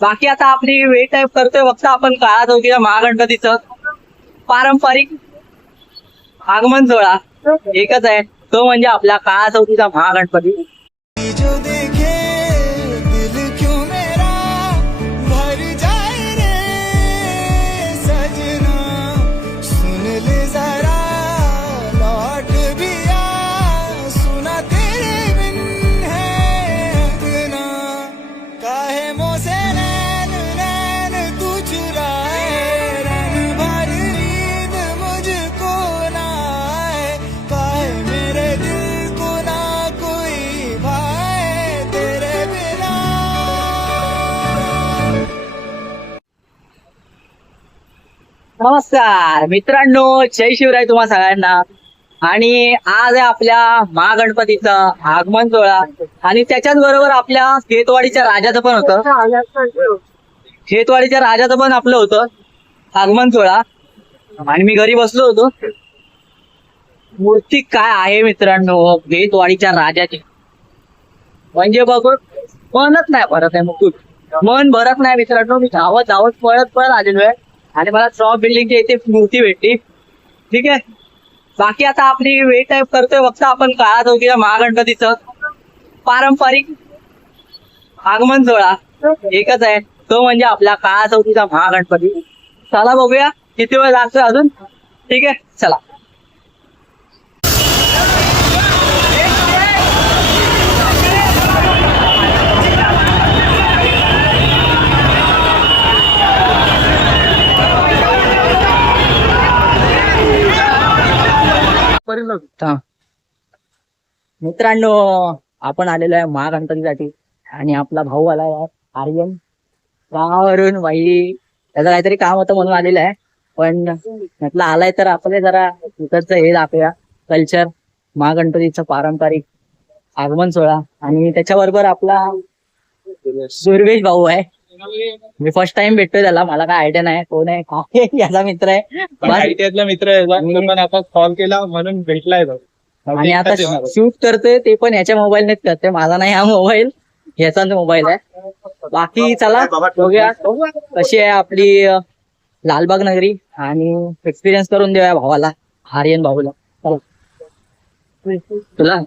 बाकी आता आपली वेट टाईप करतोय फक्त आपण काळा चौकीच्या महागणपतीचं पारंपरिक आगमन सोहळा एकच आहे, तो म्हणजे आपला काळा चौकीचा महागणपती. जो देखे दिल क्यों मेरा भर जाए रे सजना सुन ले जरा लौट भी आ सुना तेरे बिन है अपना काहे मोसे नैन नैन तू चुराए रन भर नींद मुझको ना आए काहे मेरे दिल को ना कोई भाए तेरे बिना. नमस्कार मित्रांनो, जय शिवराय तुम्हा सगळ्यांना. आणि आज आहे आपल्या महागणपतीचा आगमन सोहळा आणि त्याच्याच बरोबर आपल्या खेतवाडीच्या राजाचं पण होतं. खेतवाडीच्या राजाचं पण आपलं होतं आगमन सोहळा आणि मी घरी बसलो होतो. मूर्ती काय आहे मित्रांनो खेतवाडीच्या राजाची, म्हणजे बघून मनच नाही भरत आहे. मुकुट मन भरत नाही मित्रांनो. मी धावत धावत पळत पळत आलेलो आहे आणि मला ट्रॉप बिल्डिंगच्या इथे मूर्ती भेटली. ठीक आहे, बाकी आता आपली वेट टाईप करतोय फक्त आपण काळा चौकीच्या महागणपतीचं पारंपरिक आगमन सोहळा एकच आहे, तो म्हणजे आपला काळा चौकीचा महागणपती. चला बघूया किती वेळ लागतोय अजून. ठीक आहे, चला. मित्रांनो, आपण आलेलो आहे महागणपतीसाठी आणि आपला भाऊ आलाय आर्यन गावावरून. बाई त्याचं काहीतरी काम होतं म्हणून आलेलं आहे, पण म्हटलं आलाय तर आपले जरा इकडचं हे दाखवूया कल्चर, महागणपतीचं पारंपरिक आगमन सोहळा. आणि त्याच्याबरोबर आपला सुरवेश भाऊ आहे. मी फर्स्ट टाइम भेटतोय त्याला, मला काय आयडिया नाही कोण आहे काय याचा मित्र आहे. आयटीआयतला मित्र आहे, पण आता कॉल केला म्हणून भेटलाय तो. आणि आता शूट करतोय ते पण याच्या मोबाईलनेच करतोय, माझा नाही हा मोबाईल, ह्याचाच मोबाईल आहे. बाकी चला बघूया कशी आहे आपली लालबाग नगरी आणि एक्सपिरियन्स करून देऊया भावाला, आर्यन भाऊला. चला तुला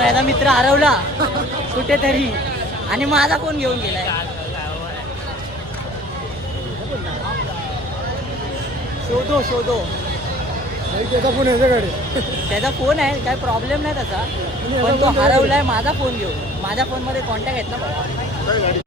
याचा मित्र हरवला कुठेतरी आणि माझा फोन घेऊन गेलाय. शोधो त्याचा फोन याच्याकडे. त्याचा फोन आहे, काय प्रॉब्लेम नाही त्याचा, पण तो हरवलाय माझा फोन घेऊन. माझ्या फोनमध्ये कॉन्टॅक्ट आहेत ना बाबा.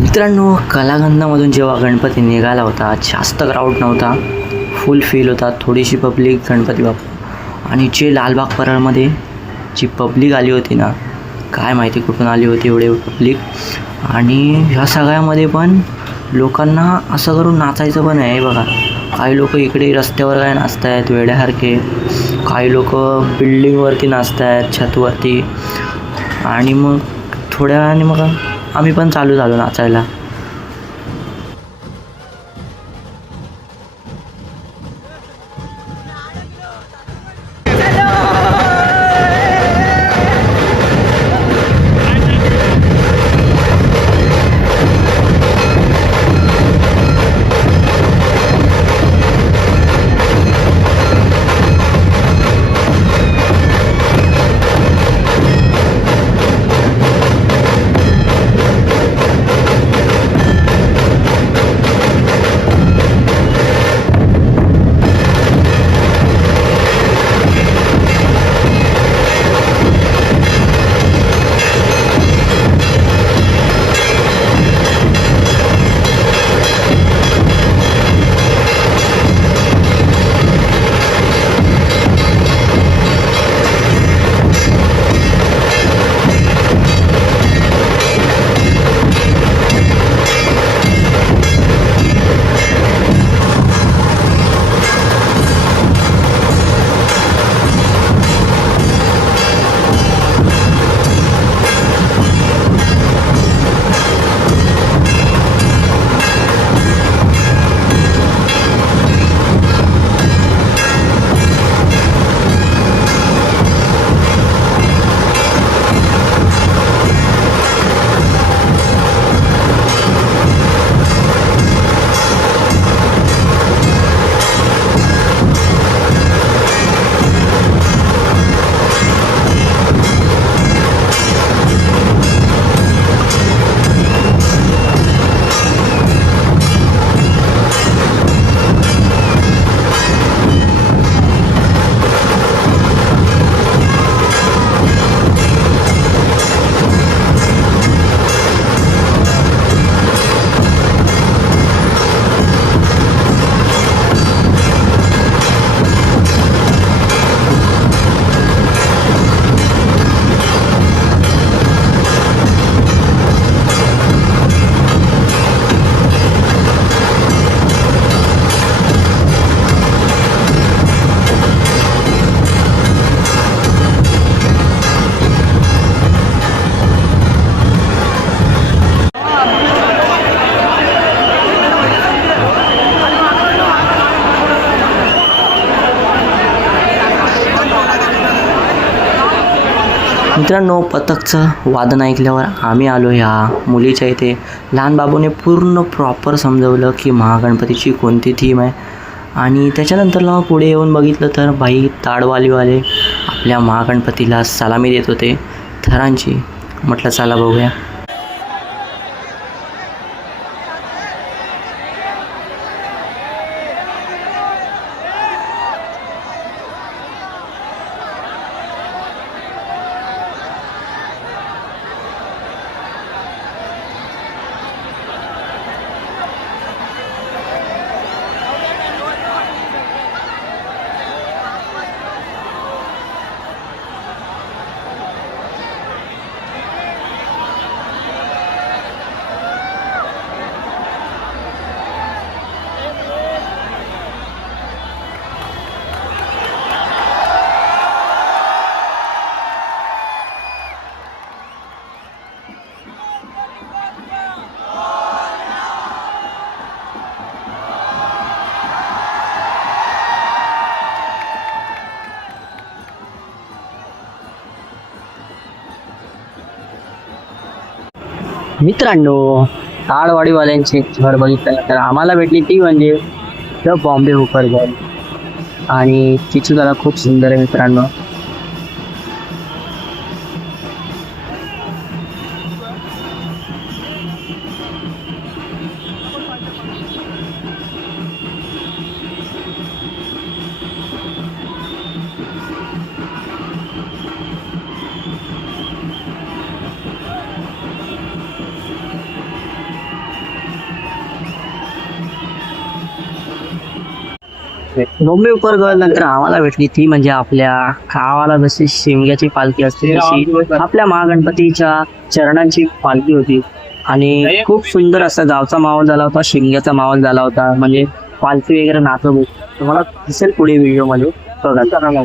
मित्रांनो, कलागंधामधून जेव्हा गणपती निघाला होता, जास्त क्राऊड नव्हता, फुल फील होता, थोडीशी पब्लिक गणपती बाप्पा. आणि जे लालबाग परळमध्ये जी पब्लिक आली होती ना, काय माहिती कुठून आली होती एवढे पब्लिक. आणि ह्या सगळ्यामध्ये पण लोकांना असं करून नाचायचं पण आहे बघा. काही लोक इकडे रस्त्यावर काय नाचत आहेत वेड्यासारखे, काही लोक बिल्डिंगवरती नाचत आहेत छतवरती. आणि मग थोड्या वेळाने मग आम्ही पण चालू झालो नाचायला. मित्रांनो, पथकचं वादन ऐकल्यावर आम्ही आलो ह्या मुलीच्या इथे. लहान बाबूने पूर्ण प्रॉपर समजवलं की महागणपतीची कोणती थीम आहे. आणि त्याच्यानंतरला मग पुढे येऊन बघितलं तर बाई ताडवालीवाले आपल्या महागणपतीला सलामी देत होते थरांची. म्हटलं चला बघूया. मित्रांनो, आडवाडीवाल्यांची घर बघितलं तर आम्हाला भेटली ती म्हणजे द बॉम्बे हुकर गर्ल. आणि तिची कला खूप सुंदर आहे मित्रांनो. बॉम्बे हुकर गर्ल नंतर आम्हाला भेटली ती म्हणजे आपल्या गावाला जशी शिमग्याची पालखी असते तशी आपल्या महागणपतीच्या चरणांची पालखी होती. आणि खूप सुंदर असा गावचा माहोल झाला होता, शिमग्याचा माहोल झाला होता. म्हणजे पालखी वगैरे नाचत होती. तुम्हाला दिसेल पुढे व्हिडिओ मध्ये बघा.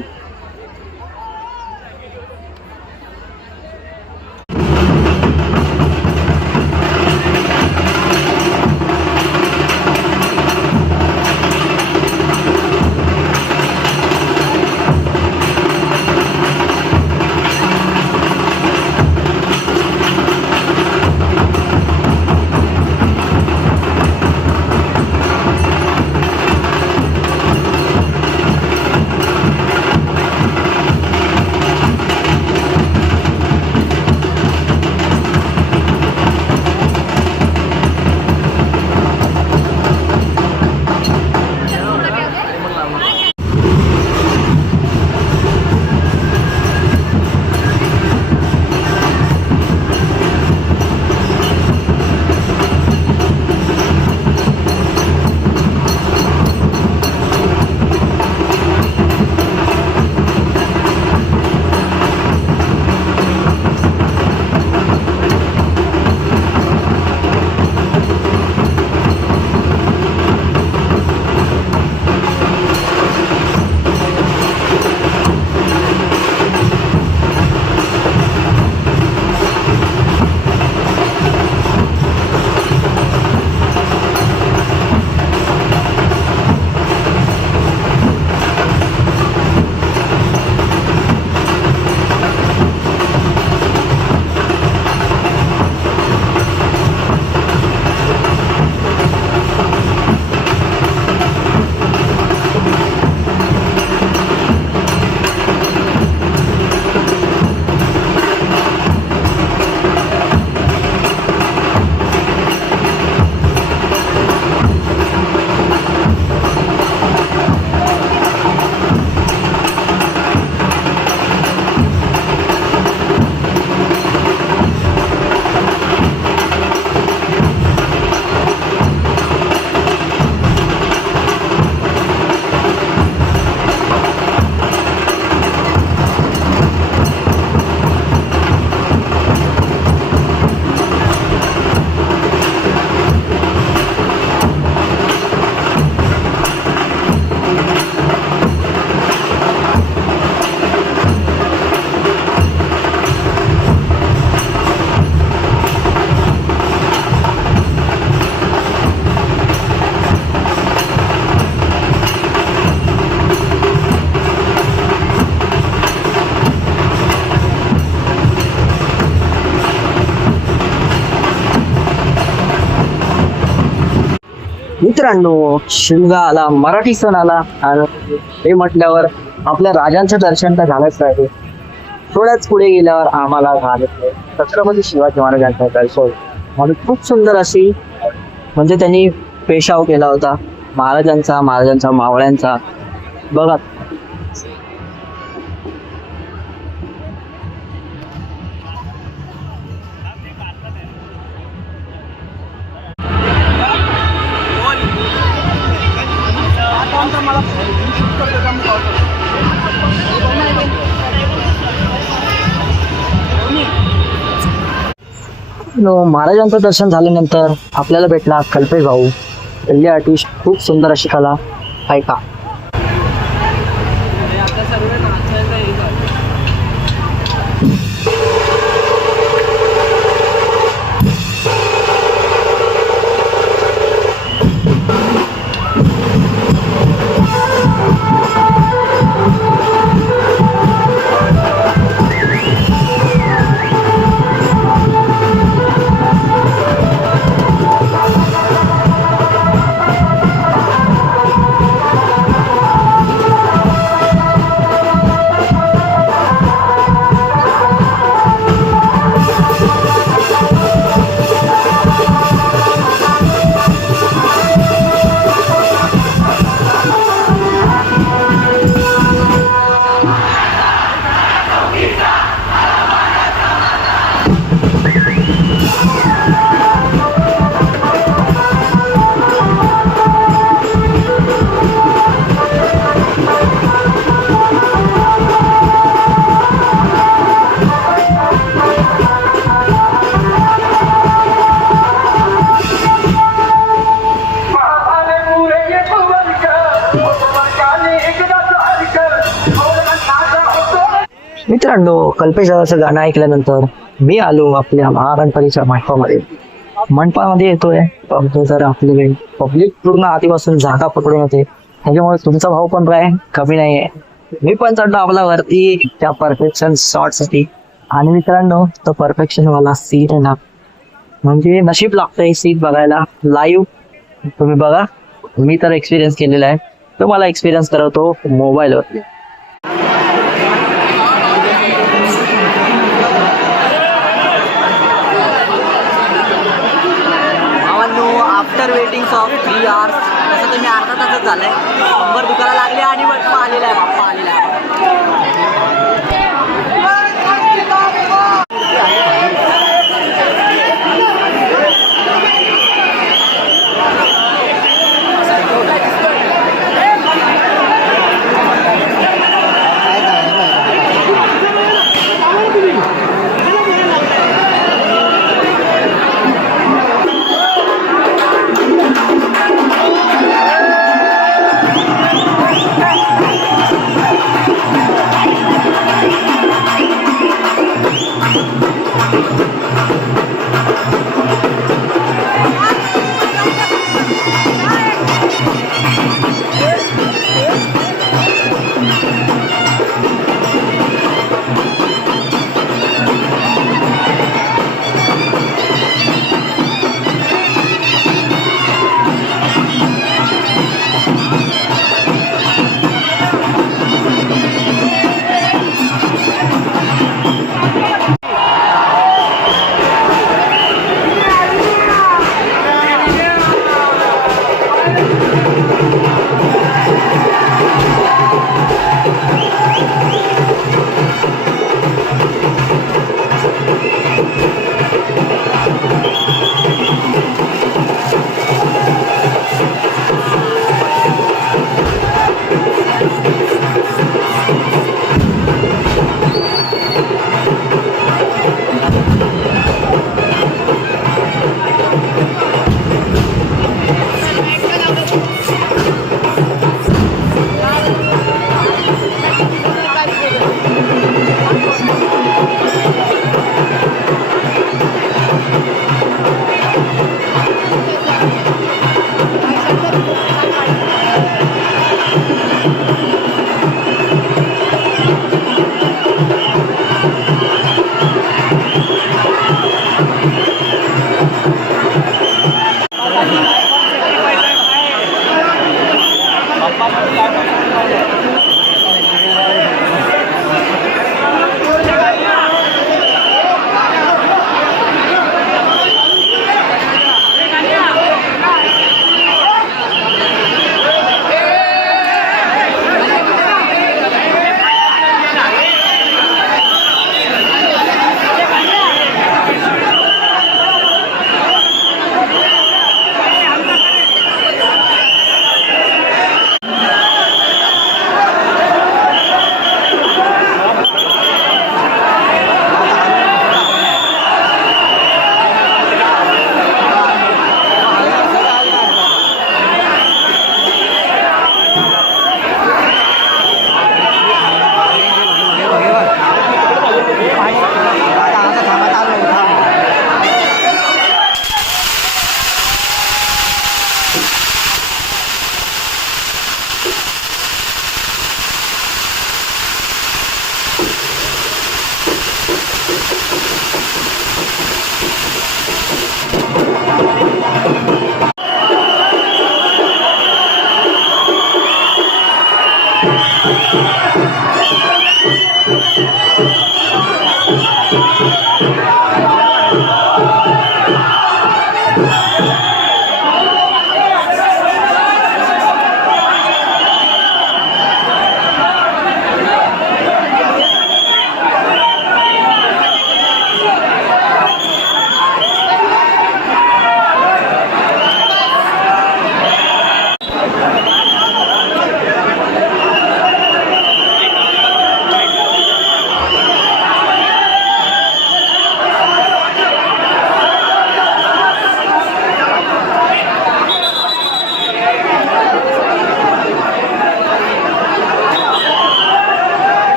मित्रांनो, शिमगा आला, मराठी सण आला. आणि हे म्हटल्यावर आपल्या राजांचं दर्शन तर झालंच पाहिजे. थोड्याच पुढे गेल्यावर आम्हाला झालं छत्रपती शिवाजी महाराजांचा दर्शन. म्हणून खूप सुंदर अशी म्हणजे त्यांनी पेशाव केला होता महाराजांचा मावळ्यांचा. बघा महाराजांचं दर्शन झाल्यानंतर आपल्याला भेटला कल्पेश भाऊ. दिल्ली आर्टिस्ट, खूप सुंदर अशी कला. ऐका. मित्रांनो, कल्पेश दादाचं गाणं ऐकल्यानंतर मी आलो आपल्या महागणपतीच्या मंडपामध्ये. मंडपामध्ये येतोय बघतो तर आपले पब्लिक पूर्ण आधीपासून जागा पकडून होते. त्याच्यामुळे तुमचा भाव पण काय कमी नाहीये. मी पण चढलो आपला वरती त्या परफेक्शन शॉट साठी. आणि मित्रांनो, तो परफेक्शन वाला सीट आहे ना, म्हणजे नशीब लागतंय सीट बघायला लाईव्ह. तुम्ही बघा, मी तर एक्सपिरियन्स केलेला आहे, तुम्हाला एक्सपिरियन्स करवतो मोबाईलवर. आफ्टर वेटिंग ऑफ 3 hours तसं तुम्ही अर्धा तासच झालंय. कंबर दुखायला लागले आणि बाप्पा आलेला आहे, बाप्पा आलेला आहे.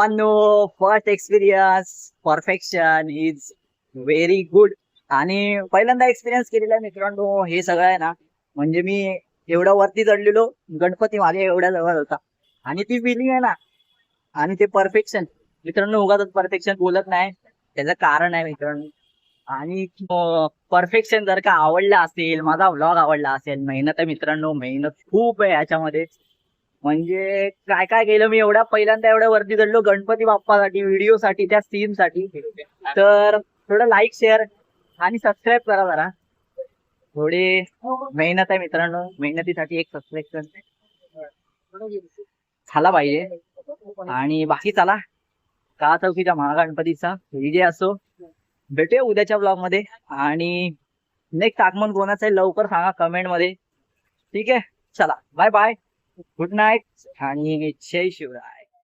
भावांनो, first experience perfection is very good. आणि पहिल्यांदा एक्सपिरियन्स केलेला आहे मित्रांनो हे सगळं आहे ना. म्हणजे मी एवढ्या वरती चढलेलो, गणपती माझ्या एवढ्या जवळ होता आणि ती फिलिंग आहे ना आणि ते परफेक्शन. मित्रांनो उगाच परफेक्शन बोलत नाही, त्याचं कारण आहे मित्रांनो. आणि परफेक्शन जर का आवडलं असेल, माझा व्लॉग आवडला असेल, मेहनत आहे मित्रांनो, मेहनत खूप आहे याच्यामध्ये. म्हणजे काय काय केलं मी पहिल्यांदा एवढ्या वरती चढलो गणपती बाप्पासाठी, व्हिडिओसाठी, त्या सीन साठी. तर थोडं लाईक शेअर आणि सबस्क्राईब करा जरा. थोडी मेहनत आहे मित्रांनो, मेहनतीसाठी एक सबस्क्रिप्शन झाला पाहिजे. आणि बाकी चला, का चौकीच्या महागणपतीचा विजय असो. भेटूया उद्याच्या ब्लॉग मध्ये. आणि नेक्स्ट आगमन कोणाचं आहे लवकर सांगा कमेंट मध्ये. ठीक आहे, चला बाय बाय, गुड नाईट आणि जय शिवराय.